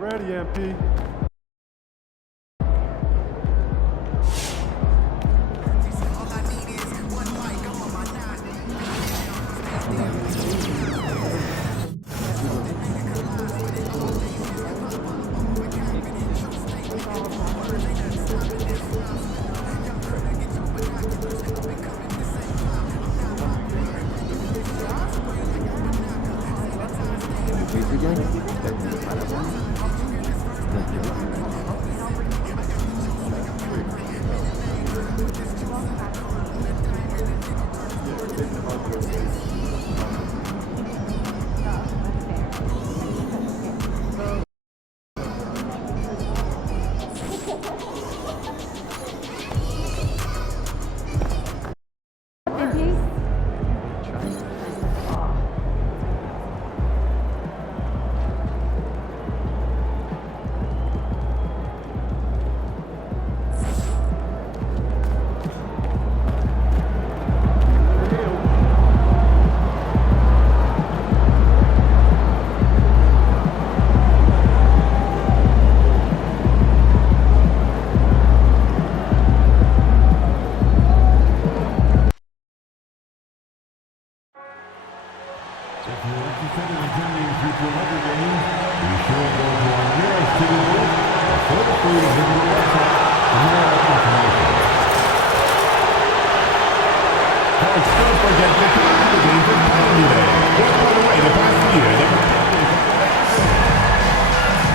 ready, MP.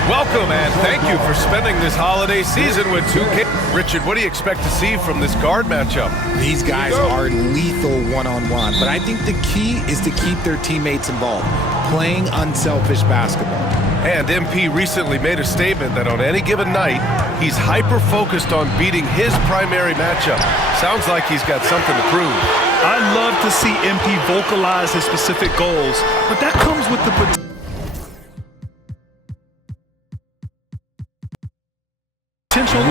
Welcome and thank you for spending this holiday season with 2K. Richard, what do you expect to see from this guard matchup? These guys are lethal one-on-one, but I think the key is to keep their teammates involved, playing unselfish basketball. And MP recently made a statement that on any given night, he's hyper-focused on beating his primary matchup. Sounds like he's got something to prove. I love to see MP vocalize his specific goals, but that comes with the potential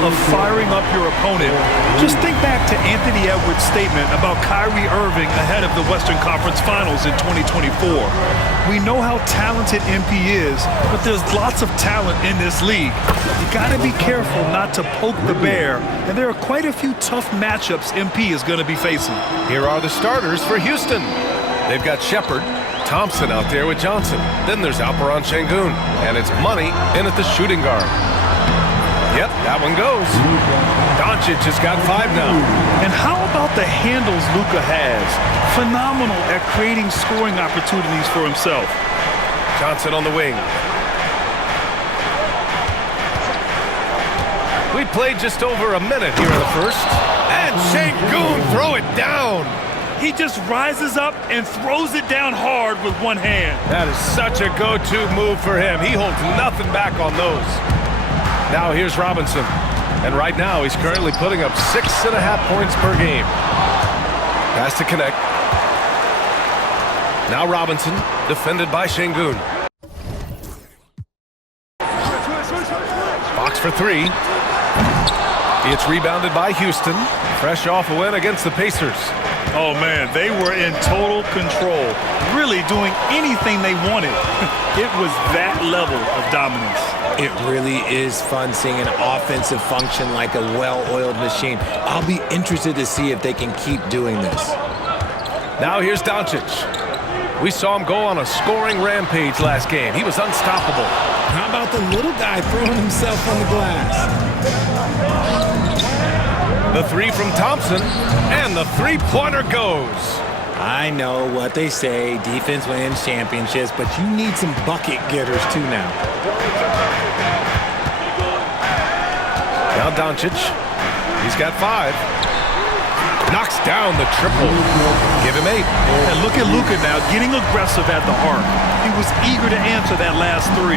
of firing up your opponent. Just think back to Anthony Edwards' statement about Kyrie Irving ahead of the Western Conference Finals in 2024. We know how talented MP is, but there's lots of talent in this league. You gotta be careful not to poke the bear, and there are quite a few tough matchups MP is gonna be facing. Here are the starters for Houston. They've got Shepard, Thompson out there with Johnson. Then there's Alperen Şengün, and it's Money in at the shooting guard. Yep, that one goes. Doncic has got 5 now. And how about the handles Luka has? Phenomenal at creating scoring opportunities for himself. Johnson on the wing. We played just over a minute here in the first. And Şengün throw it down. He just rises up and throws it down hard with one hand. That is such a go-to move for him. He holds nothing back on those. Now here's Robinson. And right now he's currently putting up 6.5 points per game. Pass to connect. Now Robinson, defended by Şengün. Fox for 3. It's rebounded by Houston. Fresh off a win against the Pacers. Oh, man, they were in total control, really doing anything they wanted. It was that level of dominance. It really is fun seeing an offensive function like a well-oiled machine. I'll be interested to see if they can keep doing this. Now here's Doncic. We saw him go on a scoring rampage last game. He was unstoppable. How about the little guy throwing himself on the glass? The 3 from Thompson, and the three-pointer goes. I know what they say, defense wins championships, but you need some bucket getters too now. Now Doncic, he's got 5. Knocks down the triple. Give him 8. And look at Luka now, getting aggressive at the arc. He was eager to answer that last 3.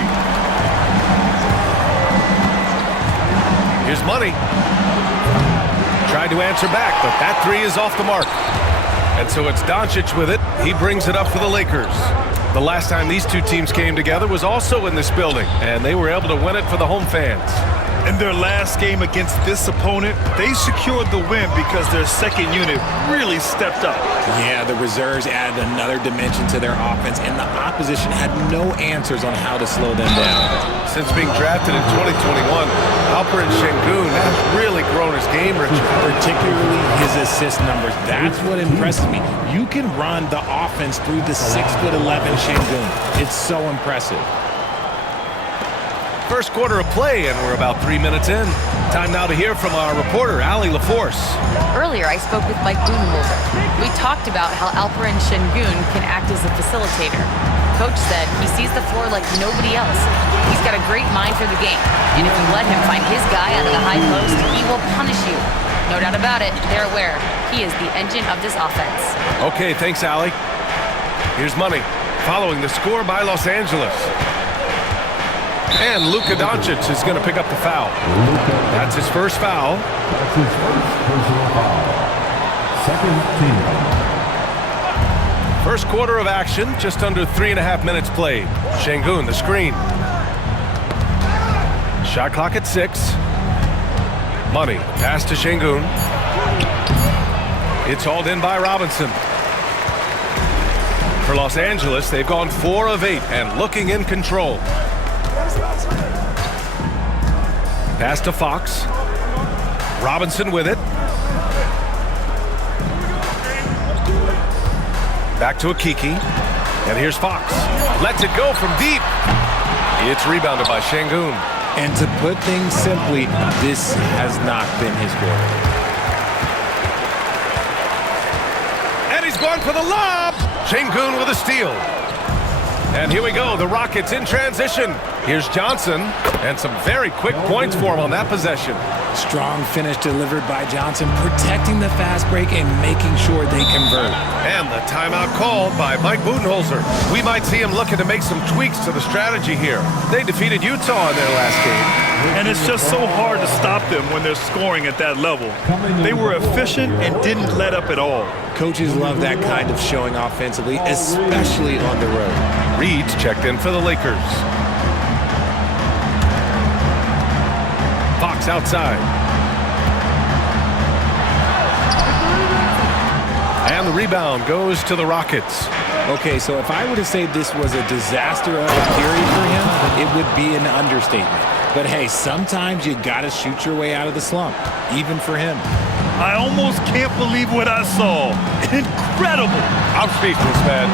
Here's Money. Tried to answer back, but that 3 is off the mark. And so it's Doncic with it. He brings it up for the Lakers. The last time these two teams came together was also in this building, and they were able to win it for the home fans. In their last game against this opponent, they secured the win because their second unit really stepped up. Yeah, the reserves added another dimension to their offense, and the opposition had no answers on how to slow them down. Since being drafted in 2021, Alperen Şengün has really grown his game, Richard. Particularly his assist numbers. That's what impresses me. You can run the offense through the 6'11" Şengün. It's so impressive. First quarter of play, and we're about 3 minutes in. Time now to hear from our reporter, Allie LaForce. Earlier, I spoke with Mike Budenholzer. We talked about how Alperen Şengün can act as a facilitator. Coach said he sees the floor like nobody else. He's got a great mind for the game, and if you let him find his guy out of the high post, he will punish you. No doubt about it, they're aware. He is the engine of this offense. Okay, thanks, Allie. Here's money. Following the score by Los Angeles. And Luka Doncic is going to pick up the foul. That's his first foul. That's his first personal foul. Second team. First quarter of action, just under 3.5 minutes played. Şengün, the screen. Shot clock at 6. Money, pass to Şengün. It's hauled in by Robinson. For Los Angeles, they've gone 4 of 8 and looking in control. Pass to Fox. Robinson with it. Back to Akiki. And here's Fox. Lets it go from deep. It's rebounded by Şengün. And to put things simply, this has not been his quarter. And he's gone for the lob. Şengün with a steal. And here we go, the Rockets in transition. Here's Johnson, and some very quick points for him on that possession. Strong finish delivered by Johnson, protecting the fast break and making sure they convert. And the timeout called by Mike Budenholzer. We might see him looking to make some tweaks to the strategy here. They defeated Utah in their last game. And it's just so hard to stop them when they're scoring at that level. They were efficient and didn't let up at all. Coaches love that kind of showing offensively, especially on the road. Reed's checked in for the Lakers. Fox outside. And the rebound goes to the Rockets. Okay, so if I were to say this was a disaster of a period for him, it would be an understatement. But hey, sometimes you gotta shoot your way out of the slump, even for him. I almost can't believe what I saw. Incredible. I'm speechless, man.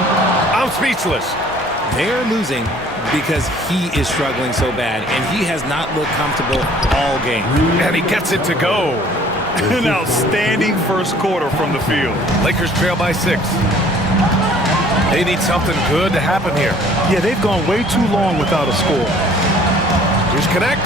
I'm speechless. They're losing because he is struggling so bad, and he has not looked comfortable all game. And he gets it to go. An outstanding first quarter from the field. Lakers trail by 6. They need something good to happen here. Yeah, they've gone way too long without a score. Here's Connect.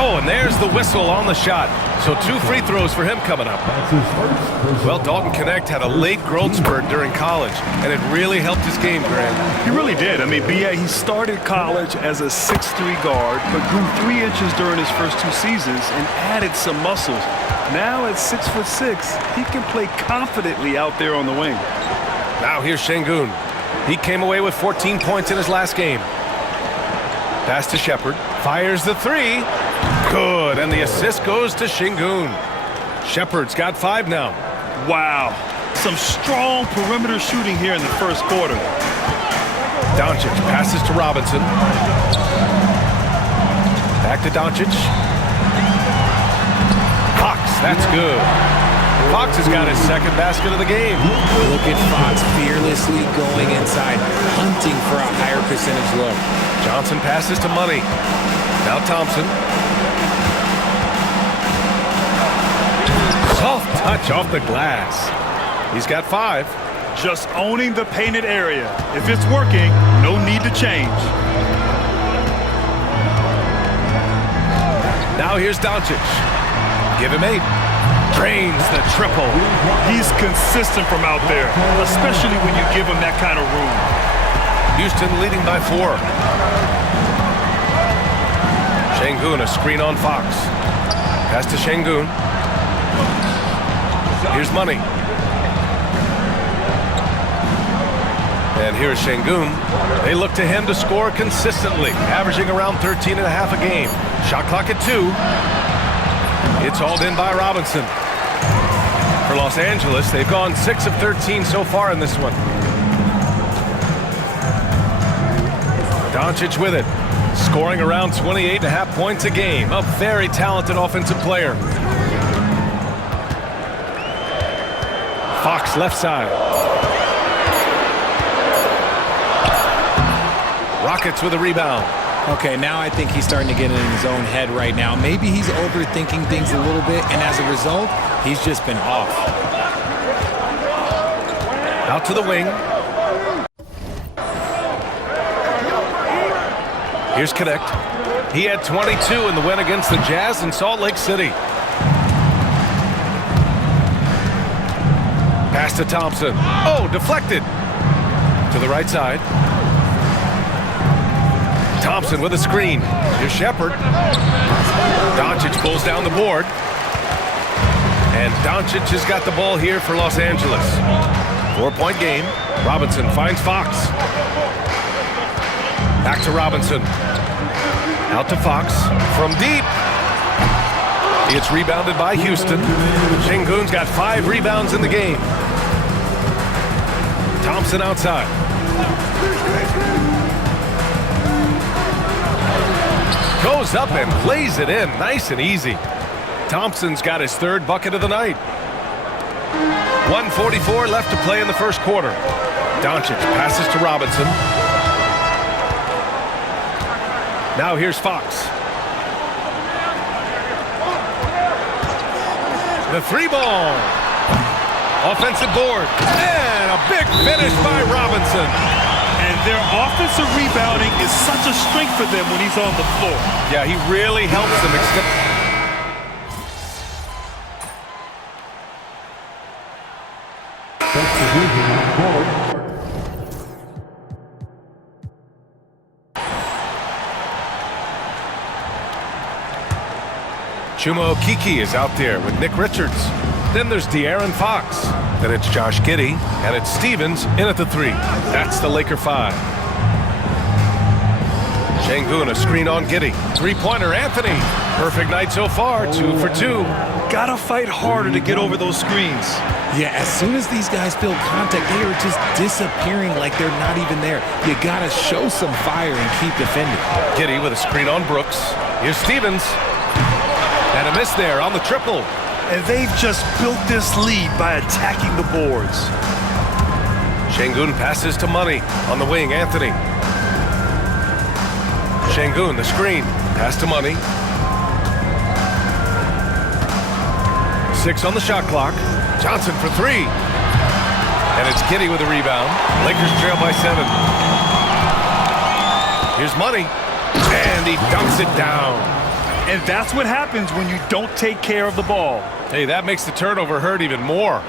Oh, and there's the whistle on the shot. So 2 free throws for him coming up. That's his first personal Well, Dalton Connect had a late growth spurt during college, and it really helped his game, Grant. He really did. I mean, yeah, he started college as a 6'3" guard, but grew 3 inches during his first 2 seasons and added some muscles. Now at 6'6", he can play confidently out there on the wing. Now here's Şengün. He came away with 14 points in his last game. Pass to Shepherd. Fires the 3. Good, and the assist goes to Şengün. Shepherd's got 5 now. Wow. Some strong perimeter shooting here in the first quarter. Doncic passes to Robinson. Back to Doncic. Fox, that's good. Fox has got his second basket of the game. Look at Fox fearlessly going inside, hunting for a higher percentage look. Johnson passes to Money. Now Thompson. Soft touch off the glass. He's got 5. Just owning the painted area. If it's working, no need to change. Now here's Doncic. Give him 8. Drains the triple. He's consistent from out there, especially when you give him that kind of room. Houston leading by 4. Şengün, a screen on Fox. Pass to Şengün. Here's Money. And here's Şengün. They look to him to score consistently, averaging around 13 and a half a game. Shot clock at 2. It's hauled in by Robinson. For Los Angeles, they've gone 6 of 13 so far in this one. Doncic with it, scoring around 28 and a half points a game. A very talented offensive player. Fox left side. Rockets with a rebound. Okay, now I think he's starting to get in his own head right now. Maybe he's overthinking things a little bit, and as a result, he's just been off. Out to the wing. Here's Connect. He had 22 in the win against the Jazz in Salt Lake City. Pass to Thompson. Oh, deflected. To the right side. Thompson with a screen. Here's Shepherd. Doncic pulls down the board. And Doncic has got the ball here for Los Angeles. 4-point game. Robinson finds Fox. Back to Robinson. Out to Fox. From deep. It's rebounded by Houston. Şengün's got 5 rebounds in the game. Thompson outside. Goes up and lays it in. Nice and easy. Thompson's got his 3rd bucket of the night. 1:44 left to play in the first quarter. Doncic passes to Robinson. Now here's Fox. The 3-ball. Offensive board. And a big finish by Robinson. And their offensive rebounding is such a strength for them when he's on the floor. Yeah, he really helps them extend. Chuma Okeke is out there with Nick Richards. Then there's De'Aaron Fox. Then it's Josh Giddey, and it's Stevens in at the 3. That's the Laker 5. Şengün, a screen on Giddey. 3-pointer, Anthony. Perfect night so far, 2 for 2. Gotta fight harder to get over those screens. Yeah, as soon as these guys feel contact, they are just disappearing like they're not even there. You gotta show some fire and keep defending. Giddey with a screen on Brooks. Here's Stevens. And a miss there on the triple. And they've just built this lead by attacking the boards. Şengün passes to Money on the wing, Anthony. Şengün, the screen. Pass to Money. 6 on the shot clock. Johnson for 3. And it's Giddey with a rebound. Lakers trail by 7. Here's Money. And he dunks it down. And that's what happens when you don't take care of the ball. Hey, that makes the turnover hurt even more.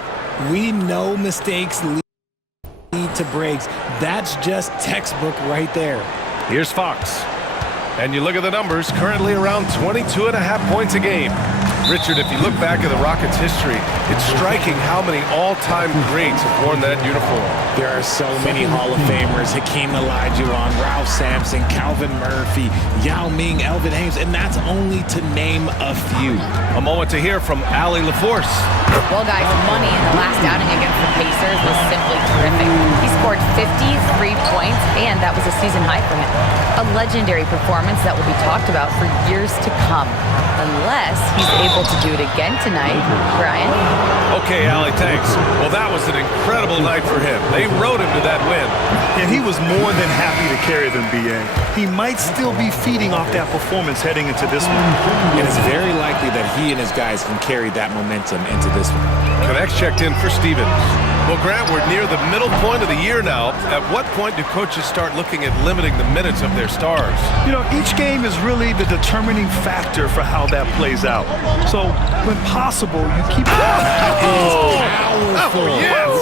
We know mistakes lead to breaks. That's just textbook right there. Here's Fox. And you look at the numbers, currently around 22 and a half points a game. Richard, if you look back at the Rockets' history, it's striking how many all-time greats have worn that uniform. There are so many Hall of Famers. Hakeem Olajuwon, Ralph Sampson, Calvin Murphy, Yao Ming, Elvin Hayes, and that's only to name a few. A moment to hear from Allie LaForce. Well, guys, Money in the last outing against the Pacers was simply terrific. He scored 53 points, and that was a season high for him. A legendary performance that will be talked about for years to come. Unless he's able to do it again tonight. Brian? Okay, Allie, thanks. Well, that was an incredible night for him. They rode him to that win. And he was more than happy to carry them, B.A. He might still be feeding off that performance heading into this one. And it's very likely that he and his guys can carry that momentum into this one. Connects checked in for Stevens. Well, Grant, we're near the middle point of the year now. At what point do coaches start looking at limiting the minutes of their stars? You know, each game is really the determining factor for how that plays out. So, when possible, you keep... Powerful. Yes!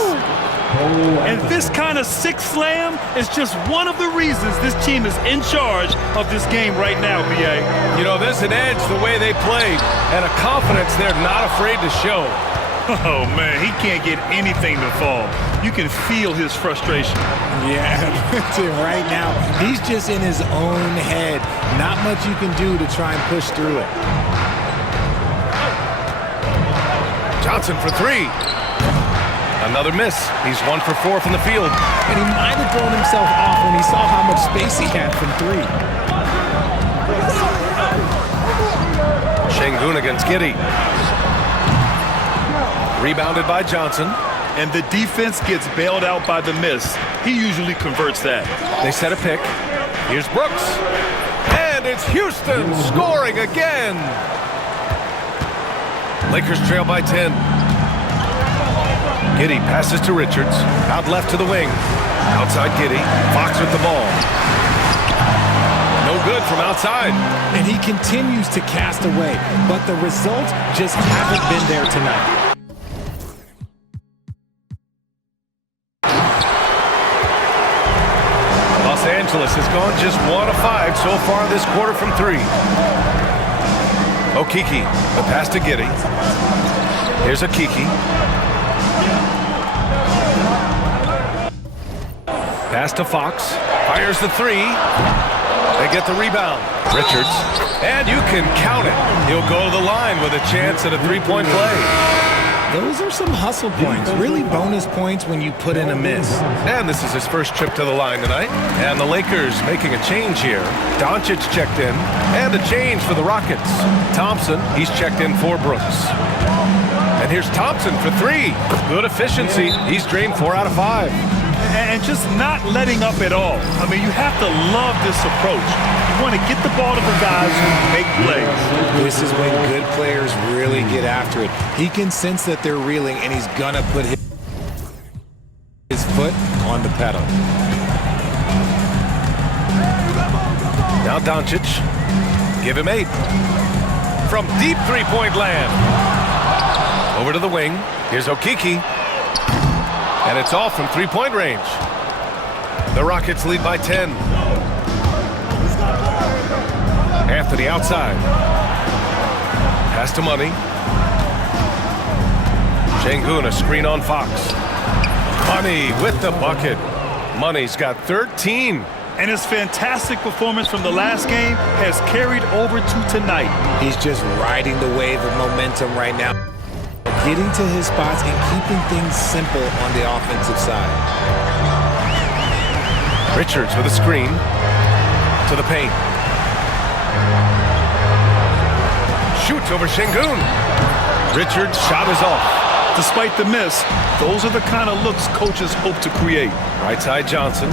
And this kind of sick slam is just one of the reasons this team is in charge of this game right now, B.A. You know, there's an edge the way they played and a confidence they're not afraid to show. Oh, man, he can't get anything to fall. You can feel his frustration. Yeah, right now, he's just in his own head. Not much you can do to try and push through it. Johnson for three. Another miss. He's 1 for 4 from the field. And he might have thrown himself off when he saw how much space he had from three. Şengün against Giddey. Rebounded by Johnson. And the defense gets bailed out by the miss. He usually converts that. They set a pick. Here's Brooks. And it's Houston scoring again. Lakers trail by 10. Giddey passes to Richards. Out left to the wing. Outside Giddey. Fox with the ball. No good from outside. And he continues to cast away, but the results just haven't been there tonight. Los Angeles has gone just 1 of 5 so far this quarter from 3. Okeke, the pass to Giddey. Here's Okeke. Pass to Fox. Fires the 3. They get the rebound. Richards. And you can count it. He'll go to the line with a chance at a three-point play. Those are some hustle points, really bonus points when you put in a miss. And this is his first trip to the line tonight. And the Lakers making a change here. Doncic checked in. And a change for the Rockets. Thompson, he's checked in for Brooks. And here's Thompson for 3. Good efficiency. He's drained 4 out of 5. And just not letting up at all. I mean, you have to love this approach. You want to get the ball to the guys who make plays. This is when good players really get after it. He can sense that they're reeling, and he's gonna put his foot on the pedal. Now Doncic. Give him 8. From deep three-point land. Over to the wing. Here's Okeke. And it's off from three-point range. The Rockets lead by 10. Anthony outside. Pass to Money. Şengün, a screen on Fox. Money with the bucket. Money's got 13. And his fantastic performance from the last game has carried over to tonight. He's just riding the wave of momentum right now. Getting to his spots and keeping things simple on the offensive side. Richards with a screen to the paint. Shoots over Şengün. Richards' shot is off. Despite the miss, those are the kind of looks coaches hope to create. Right side Johnson.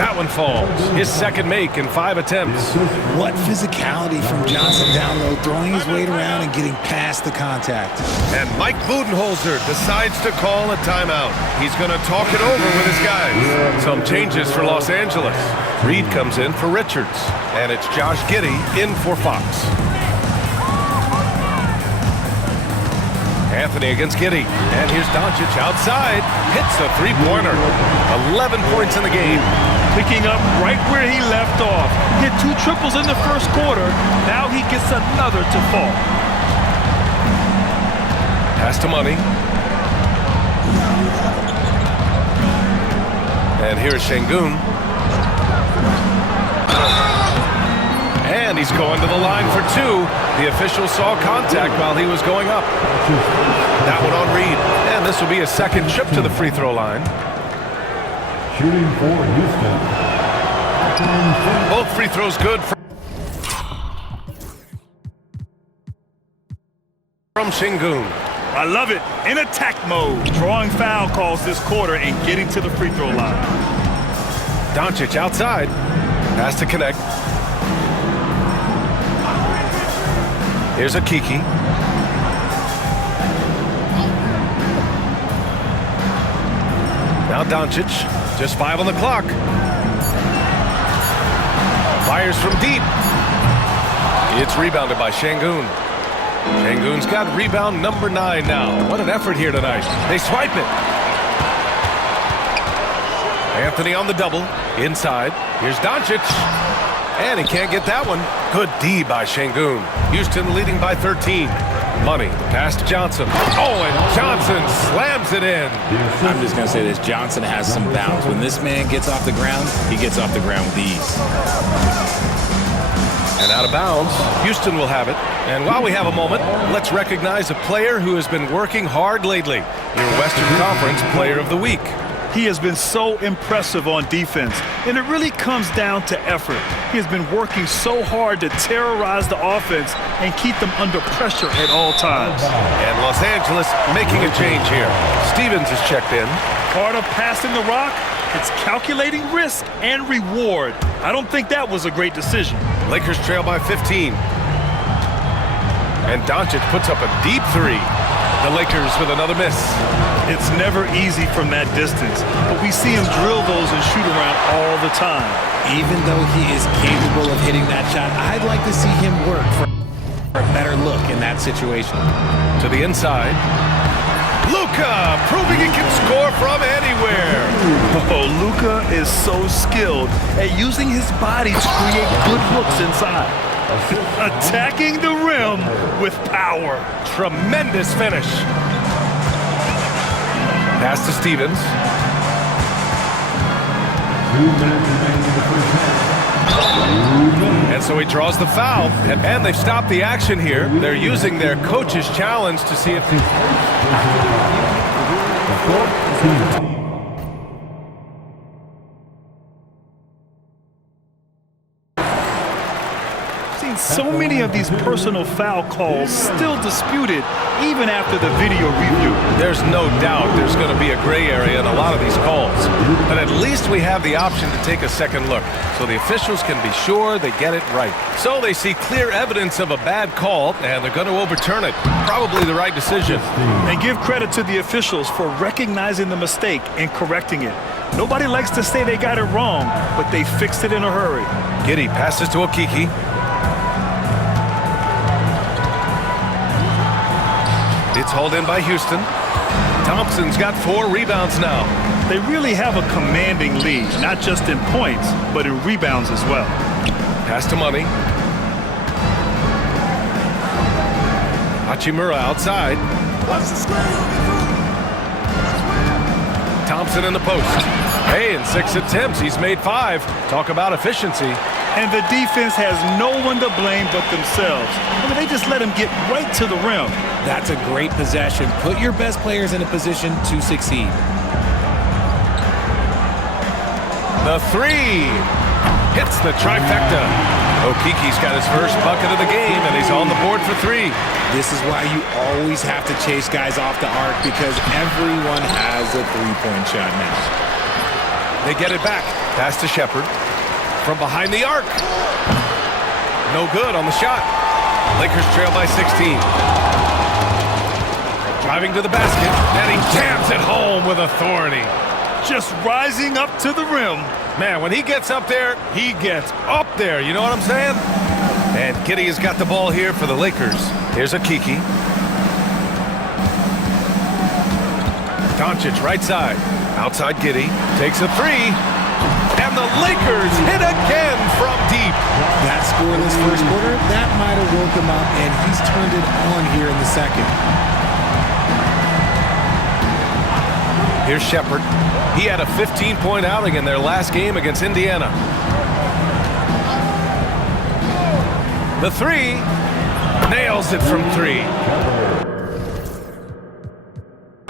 That one falls. His second make in 5 attempts. What physicality from Johnson down low, throwing his weight around and getting past the contact. And Mike Budenholzer decides to call a timeout. He's going to talk it over with his guys. Some changes for Los Angeles. Reed comes in for Richards. And it's Josh Giddey in for Fox. Anthony against Giddey. And here's Doncic outside. Hits a three-pointer. 11 points in the game. Picking up right where he left off. Hit 2 triples in the first quarter. Now he gets another to fall. Pass to Money. And here's Şengün. And he's going to the line for 2. The official saw contact while he was going up. That one on Reed. And this will be a second trip to the free throw line. Shooting for Houston. Both free throws good from Şengün. I love it. In attack mode. Drawing foul calls this quarter and getting to the free throw line. Doncic outside. Pass to connect. Here's Okeke. Now Doncic. Just 5 on the clock. Fires from deep. It's rebounded by Şengün. Şengün's got rebound number 9 now. What an effort here tonight. They swipe it. Anthony on the double. Inside. Here's Doncic. And he can't get that one. Good D by Şengün. Houston leading by 13. Money, pass to Johnson. Oh, and Johnson slams it in. I'm just going to say this. Johnson has some bounce. When this man gets off the ground, he gets off the ground with ease. And out of bounds, Houston will have it. And while we have a moment, let's recognize a player who has been working hard lately. Your Western Conference Player of the Week. He has been so impressive on defense, and it really comes down to effort. He has been working so hard to terrorize the offense and keep them under pressure at all times. And Los Angeles making a change here. Stevens is checked in. Part of passing the rock, it's calculating risk and reward. I don't think that was a great decision. Lakers trail by 15. And Doncic puts up a deep three. The Lakers with another miss. It's never easy from that distance, but we see him drill those and shoot around all the time. Even though he is capable of hitting that shot, I'd like to see him work for a better look in that situation. To the inside. Luka proving he can score from anywhere. Oh, Luka is so skilled at using his body to create good looks inside. Attacking the rim with power. Tremendous finish. Pass to Stevens. 2 minutes remaining in the first half. And so he draws the foul. And they've stopped the action here. They're using their coach's challenge to see if they... So many of these personal foul calls still disputed even after the video review. There's no doubt there's going to be a gray area in a lot of these calls. But at least we have the option to take a second look so the officials can be sure they get it right. So they see clear evidence of a bad call and they're going to overturn it. Probably the right decision. And give credit to the officials for recognizing the mistake and correcting it. Nobody likes to say they got it wrong, but they fixed it in a hurry. Giddey passes to Okeke. It's hauled in by Houston. Thompson's got 4 rebounds now. They really have a commanding lead, not just in points, but in rebounds as well. Pass to Money. Hachimura outside. Thompson in the post. Hey, in 6 attempts, he's made 5. Talk about efficiency. And the defense has no one to blame but themselves. I mean, they just let him get right to the rim. That's a great possession. Put your best players in a position to succeed. The 3 hits the trifecta. Okeke's got his first bucket of the game, and he's on the board for 3. This is why you always have to chase guys off the arc because everyone has a three-point shot now. They get it back. Pass to Shepherd. From behind the arc. No good on the shot. Lakers trail by 16. Driving to the basket, and he jams it home with authority. Just rising up to the rim. Man, when he gets up there, he gets up there. You know what I'm saying? And Giddey has got the ball here for the Lakers. Here's Okeke. Doncic right side. Outside Giddey. Takes a 3. And the Lakers hit again from deep. That scoreless first quarter, that might have woke him up, and he's turned it on here in the second. Here's Shepherd. He had a 15-point outing in their last game against Indiana. The 3. Nails it from 3.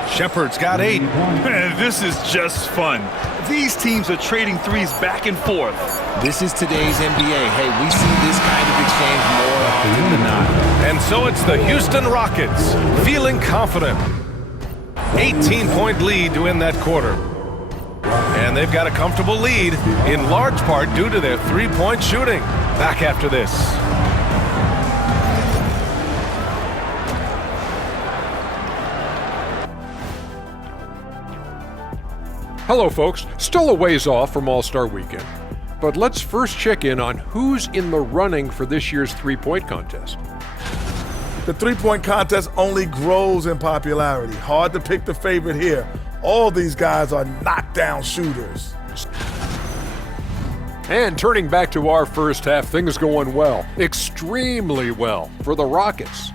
Shepherd's got 8. Man, this is just fun. These teams are trading threes back and forth. This is today's NBA. Hey, we see this kind of exchange more often than not. And so it's the Houston Rockets feeling confident. 18-point lead to win that quarter. And they've got a comfortable lead, in large part due to their three-point shooting. Back after this. Hello, folks. Still a ways off from All-Star Weekend. But let's first check in on who's in the running for this year's three-point contest. The three-point contest only grows in popularity. Hard to pick the favorite here. All these guys are knockdown shooters. And turning back to our first half, things going well. Extremely well for the Rockets.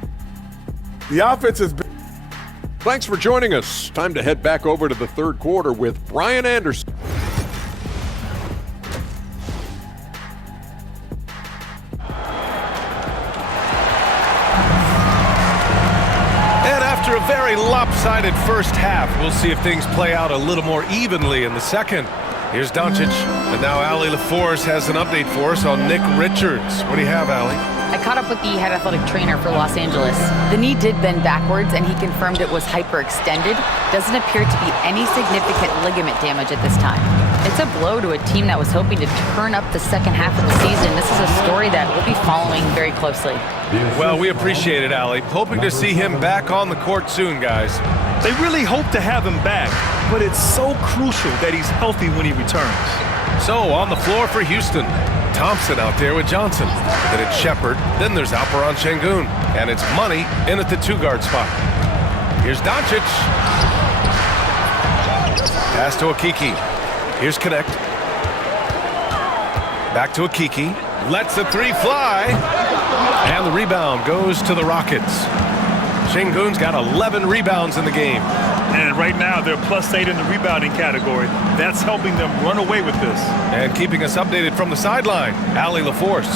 The offense has been. Thanks for joining us. Time to head back over to the third quarter with Brian Anderson. And after a very lopsided first half, we'll see if things play out a little more evenly in the second. Here's Doncic, and now Allie LaForce has an update for us on Nick Richards. What do you have, Allie? I caught up with the head athletic trainer for Los Angeles. The knee did bend backwards, and he confirmed it was hyperextended. Doesn't appear to be any significant ligament damage at this time. It's a blow to a team that was hoping to turn up the second half of the season. This is a story that we'll be following very closely. Well, we appreciate it, Allie. Hoping to see him back on the court soon, guys. They really hope to have him back, but it's so crucial that he's healthy when he returns. So, on the floor for Houston, Thompson out there with Johnson. Then it's Shepard. Then there's Alperen Şengün. And it's Money in at the two-guard spot. Here's Doncic. Pass to Akiki. Here's Connect. Back to Akiki. Lets the three fly. And the rebound goes to the Rockets. Şengün's got 11 rebounds in the game. And right now, they're +8 in the rebounding category. That's helping them run away with this. And keeping us updated from the sideline, Allie LaForce.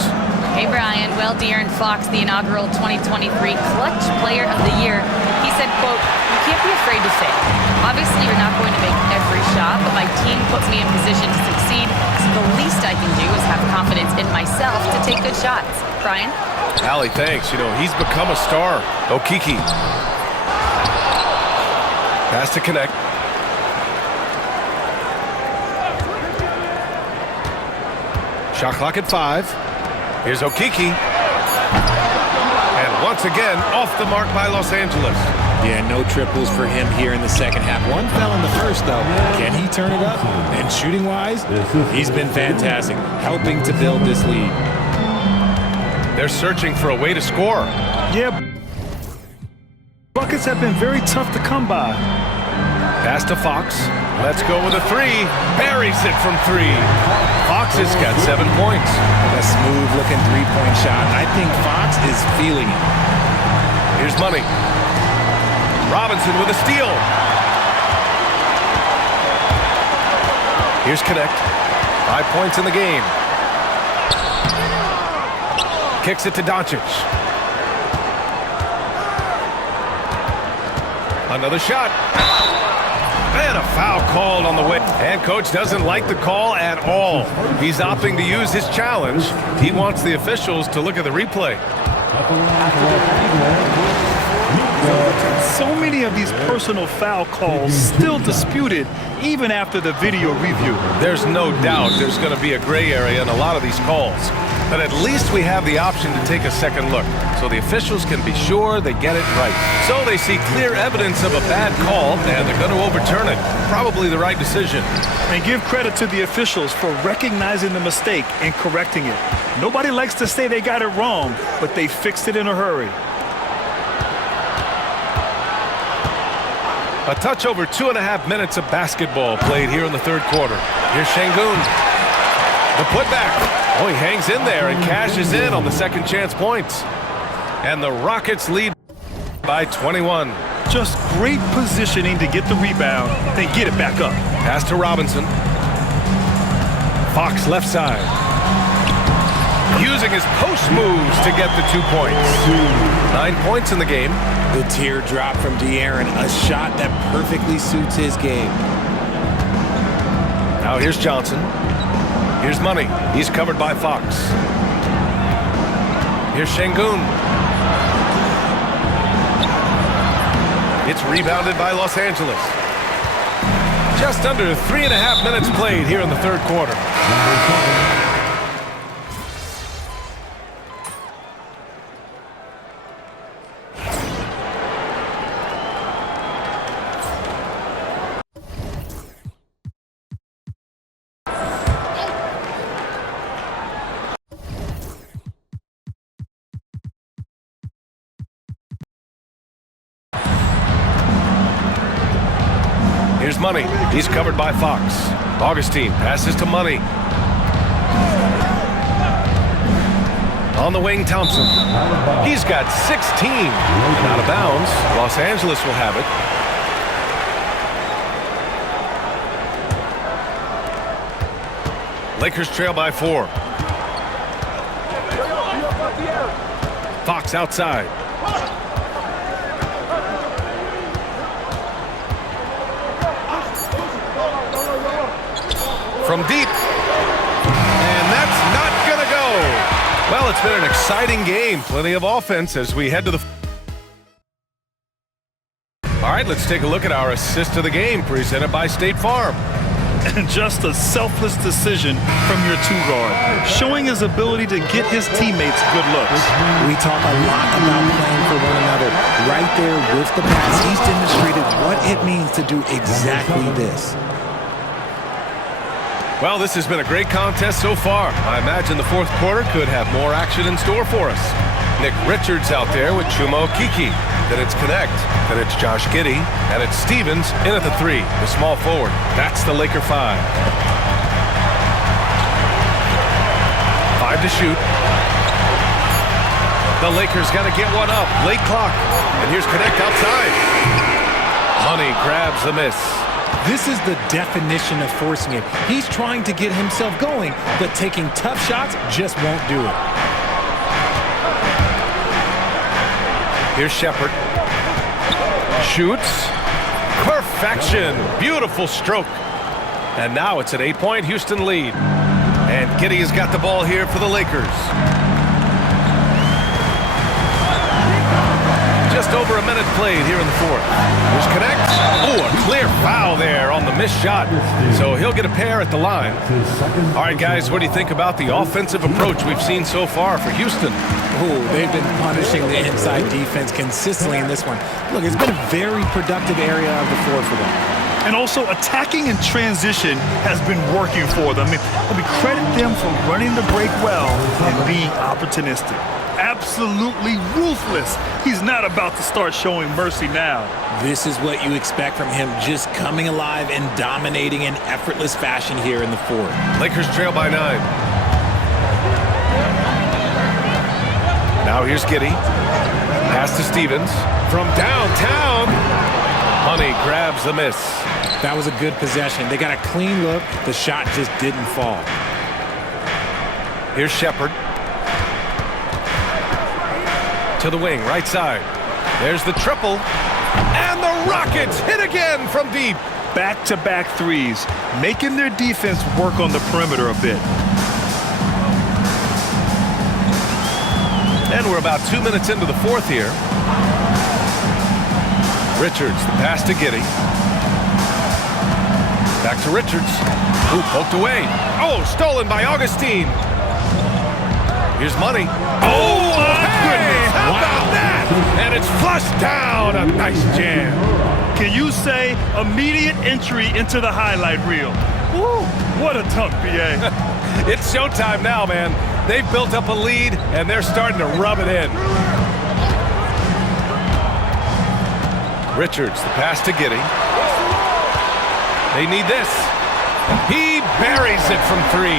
Hey, Brian. Well, De'Aaron Fox, the inaugural 2023 Clutch Player of the Year, he said, quote, "You can't be afraid to fail. Obviously, you're not going to make every shot, but my team puts me in position to succeed, so the least I can do is have confidence in myself to take good shots." Brian? Allie, thanks. You know, he's become a star. Okiki. Pass to Connect. Shot clock at 5. Here's Okiki. And once again, off the mark by Los Angeles. Yeah, no triples for him here in the second half. One fell in the first, though. Can he turn it up? And shooting-wise, he's been fantastic, helping to build this lead. They're searching for a way to score. Yeah, buckets have been very tough to come by. Pass to Fox. Let's go with a three. Buries it from 3. Fox has got 7 points. A smooth-looking three-point shot. I think Fox is feeling it. Here's Money. Robinson with a steal. Here's Connect. 5 points in the game. Kicks it to Doncic. Another shot. And a foul called on the way. And coach doesn't like the call at all. He's opting to use his challenge. He wants the officials to look at the replay. So many of these personal foul calls still disputed even after the video review. There's no doubt there's going to be a gray area in a lot of these calls. But at least we have the option to take a second look, so the officials can be sure they get it right. So they see clear evidence of a bad call, and they're going to overturn it. Probably the right decision. And give credit to the officials for recognizing the mistake and correcting it. Nobody likes to say they got it wrong, but they fixed it in a hurry. A touch over 2.5 minutes of basketball played here in the third quarter. Here's Şengün. The putback. Oh, he hangs in there and cashes in on the second chance points. And the Rockets lead by 21. Just great positioning to get the rebound, then get it back up. Pass to Robinson. Fox left side. Using his post moves to get the 2 points. 9 points in the game. The teardrop from De'Aaron, a shot that perfectly suits his game. Now here's Johnson. Here's Money. He's covered by Fox. Here's Şengün. It's rebounded by Los Angeles. Just under 3.5 minutes played here in the third quarter. Here's Money. He's covered by Fox. Augustine passes to Money. On the wing, Thompson. He's got 16. And out of bounds. Los Angeles will have it. Lakers trail by 4. Fox outside. From deep. And that's not going to go. Well, it's been an exciting game. Plenty of offense as we head to the... All right, let's take a look at our assist of the game presented by State Farm. And just a selfless decision from your two-guard, showing his ability to get his teammates good looks. We talk a lot about playing for one another. Right there with the pass, he's demonstrated what it means to do exactly this. Well, this has been a great contest so far. I imagine the fourth quarter could have more action in store for us. Nick Richards out there with Chuma Okeke. Then it's Connect. Then it's Josh Giddey. And it's Stevens in at the 3, the small forward. That's the Laker 5. 5 to shoot. The Lakers got to get one up. Late clock. And here's Connect outside. Money grabs the miss. This is the definition of forcing it. He's trying to get himself going, but taking tough shots just won't do it. Here's Shepard. Shoots. Perfection. Beautiful stroke. And now it's an 8-point Houston lead. And Giddey has got the ball here for the Lakers. Just over a minute played here in the fourth. Here's Connect. Oh, a clear foul there on the missed shot. So he'll get a pair at the line. All right, guys, what do you think about the offensive approach we've seen so far for Houston? Oh, they've been punishing the inside defense consistently in this one. Look, it's been a very productive area of the floor for them. And also, attacking in transition has been working for them. Let me credit them for running the break well and being opportunistic. Absolutely ruthless. He's not about to start showing mercy now. This is what you expect from him, just coming alive and dominating in effortless fashion here in the fourth. Lakers trail by 9. Now here's Giddey. Pass to Stevens. From downtown. Honey grabs the miss. That was a good possession. They got a clean look. The shot just didn't fall. Here's Shepard. To the wing, right side. There's the triple. And the Rockets hit again from deep. Back-to-back threes, making their defense work on the perimeter a bit. And we're about 2 minutes into the fourth here. Richards, the pass to Giddey. Back to Richards. Ooh, poked away. Oh, stolen by Augustine. Here's Money. Oh, my goodness. How about that? And it's flushed down. A nice jam. Can you say immediate entry into the highlight reel? Woo, what a dunk, BA. It's showtime now, man. They've built up a lead, and they're starting to rub it in. Richards, the pass to Giddey. They need this. He buries it from 3.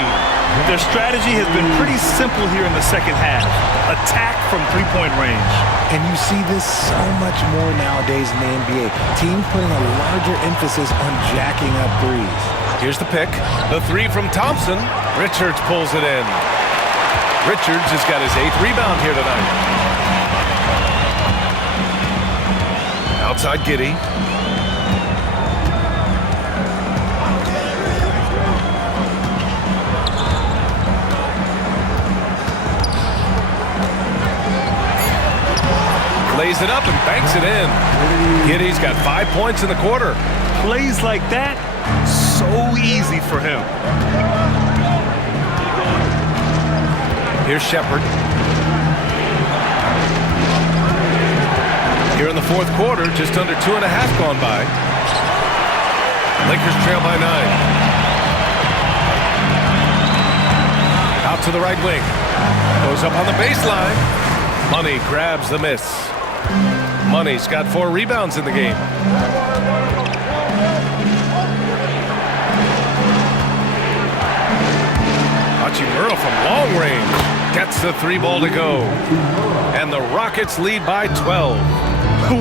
Their strategy has been pretty simple here in the second half. Attack from three-point range. And you see this so much more nowadays in the NBA. Teams putting a larger emphasis on jacking up threes. Here's the pick. The 3 from Thompson. Richards pulls it in. Richards has got his 8th rebound here tonight. Outside Giddey. Lays it up and banks it in. Giddey's got 5 points in the quarter. Plays like that, so easy for him. Here's Shepard. Here in the fourth quarter, just under 2.5 gone by. Lakers trail by 9. Out to the right wing. Goes up on the baseline. Money grabs the miss. Money's got 4 rebounds in the game. Watching Earl from long range. Gets the 3 ball to go. And the Rockets lead by 12.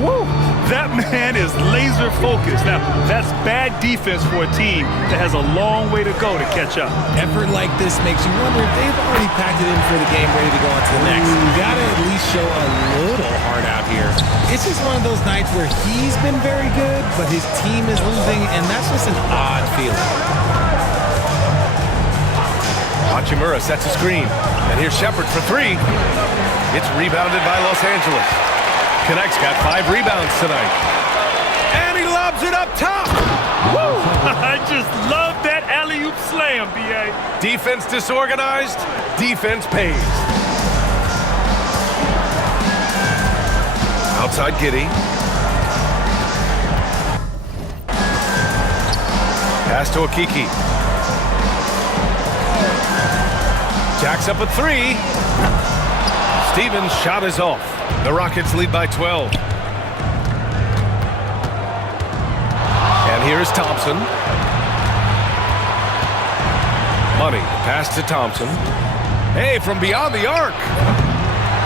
Woo! That man is laser focused. Now, that's bad defense for a team that has a long way to go to catch up. Effort like this makes you wonder if they've already packed it in for the game, ready to go on to the next. You gotta at least show a little heart out here. It's just one of those nights where he's been very good, but his team is losing, and that's just an odd feeling. Hachimura sets a screen. And here's Shepherd for 3. It's rebounded by Los Angeles. Connect's got 5 rebounds tonight. And he lobs it up top. Woo! I just love that alley-oop slam, B.A. Defense disorganized. Defense pays. Outside Giddey. Pass to Okeke. Jacks up a 3. Stevens' shot is off. The Rockets lead by 12. And here's Thompson. Money. Pass to Thompson. Hey, from beyond the arc.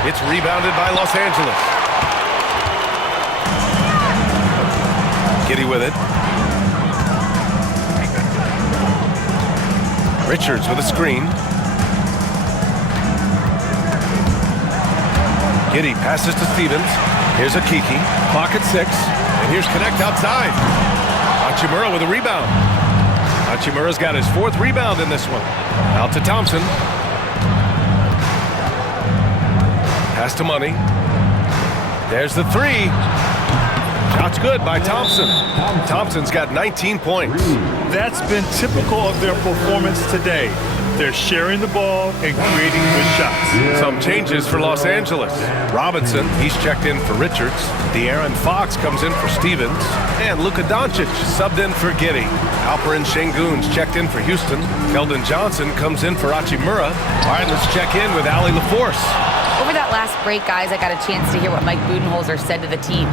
It's rebounded by Los Angeles. Giddey with it. Richards with a screen. Giddey passes to Stevens. Here's Okeke. Clock at 6. And here's Connect outside. Hachimura with a rebound. Hachimura's got his 4th rebound in this one. Out to Thompson. Pass to Money. There's the 3. Shot's good by Thompson. Thompson's got 19 points. That's been typical of their performance today. They're sharing the ball and creating good shots. Some changes for Los Angeles. Robinson, he's checked in for Richards. De'Aaron Fox comes in for Stevens. And Luka Doncic subbed in for Giddey. Alperen Sengun's checked in for Houston. Keldon Johnson comes in for Hachimura. All right, let's check in with Allie LaForce. Over that last break, guys, I got a chance to hear what Mike Budenholzer said to the team.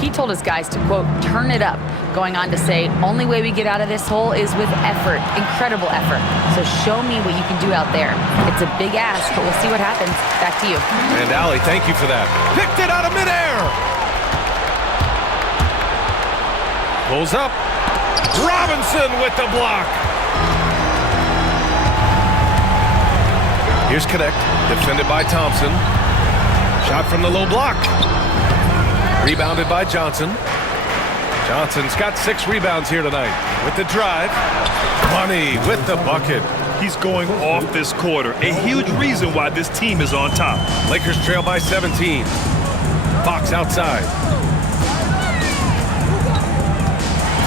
He told his guys to, quote, turn it up, going on to say, only way we get out of this hole is with effort, incredible effort. So show me what you can do out there. It's a big ask, but we'll see what happens. Back to you. And Allie, thank you for that. Picked it out of midair. Pulls up. Robinson with the block. Here's Connect, defended by Thompson. Shot from the low block. Rebounded by Johnson. Johnson's got 6 rebounds here tonight. With the drive. Money with the bucket. He's going off this quarter. A huge reason why this team is on top. Lakers trail by 17. Fox outside.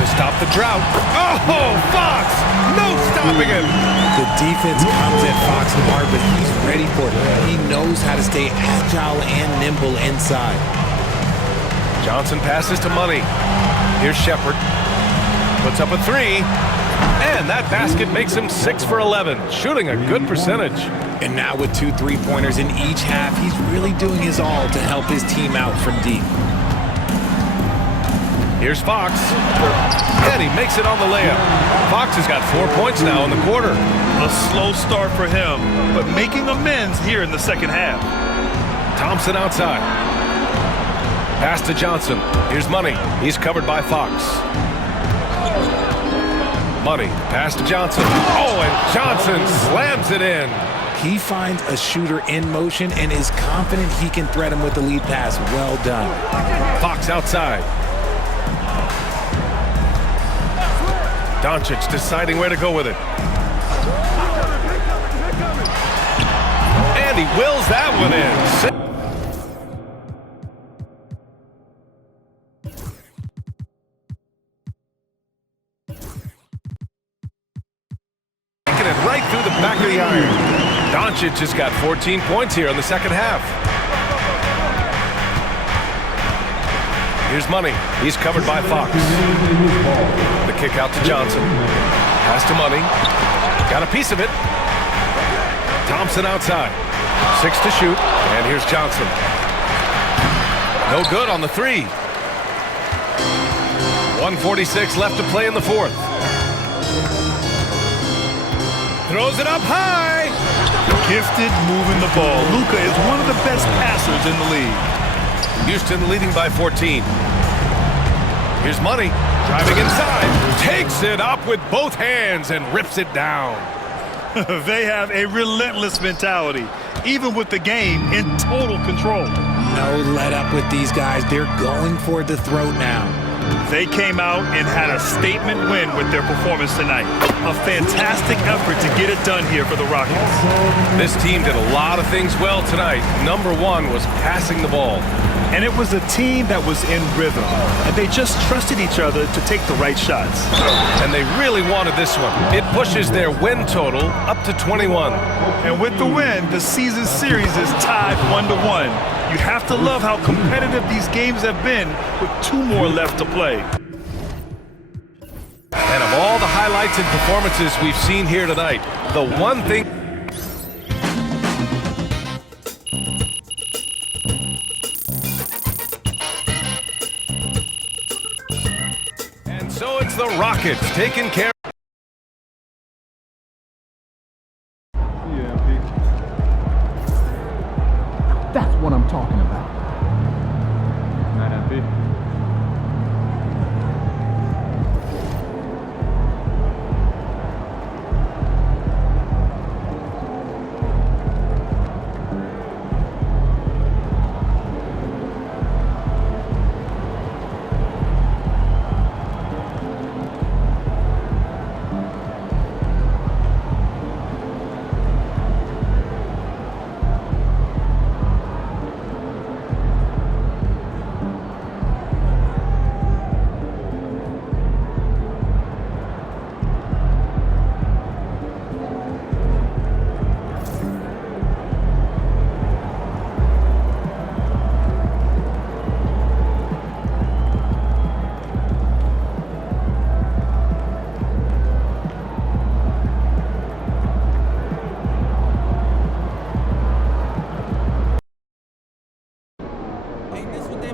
To stop the drought. Oh, Fox! No stopping him! The defense comes at Fox hard, but he's ready for it. He knows how to stay agile and nimble inside. Johnson passes to Money. Here's Shepherd. Puts up a 3. And that basket makes him 6 for 11. Shooting a good percentage. And now with 2 3-pointers in each half, he's really doing his all to help his team out from deep. Here's Fox. And he makes it on the layup. Fox has got 4 points now in the quarter. A slow start for him, but making amends here in the second half. Thompson outside. Pass to Johnson. Here's Money. He's covered by Fox. Money. Pass to Johnson. Oh, and Johnson slams it in. He finds a shooter in motion and is confident he can threat him with the lead pass. Well done. Fox outside. Doncic deciding where to go with it. And he wills that one in. Right through the back of the iron. Doncic has got 14 points here in the second half. Here's Money. He's covered by Fox. The kick out to Johnson. Pass to Money. Got a piece of it. Thompson outside. 6 to shoot. And here's Johnson. No good on the 3. 1:46 left to play in the fourth. Throws it up high. gifted moving the ball. Luka is one of the best passers in the league. Houston leading by 14. Here's Money, driving inside, takes it up with both hands and rips it down. They have a relentless mentality, even with the game in total control. No let up with these guys. They're going for the throat now. They came out and had a statement win with their performance tonight. A fantastic effort to get it done here for the Rockets. This team did a lot of things well tonight. Number one was passing the ball. And it was a team that was in rhythm, and they just trusted each other to take the right shots. And they really wanted this one. It pushes their win total up to 21. And with the win, the season series is tied 1-1. You have to love how competitive these games have been with 2 more left to play. And of all the highlights and performances we've seen here tonight, the one thing... And so it's the Rockets taking care... That's what I'm talking about.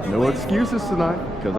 No excuses tonight, because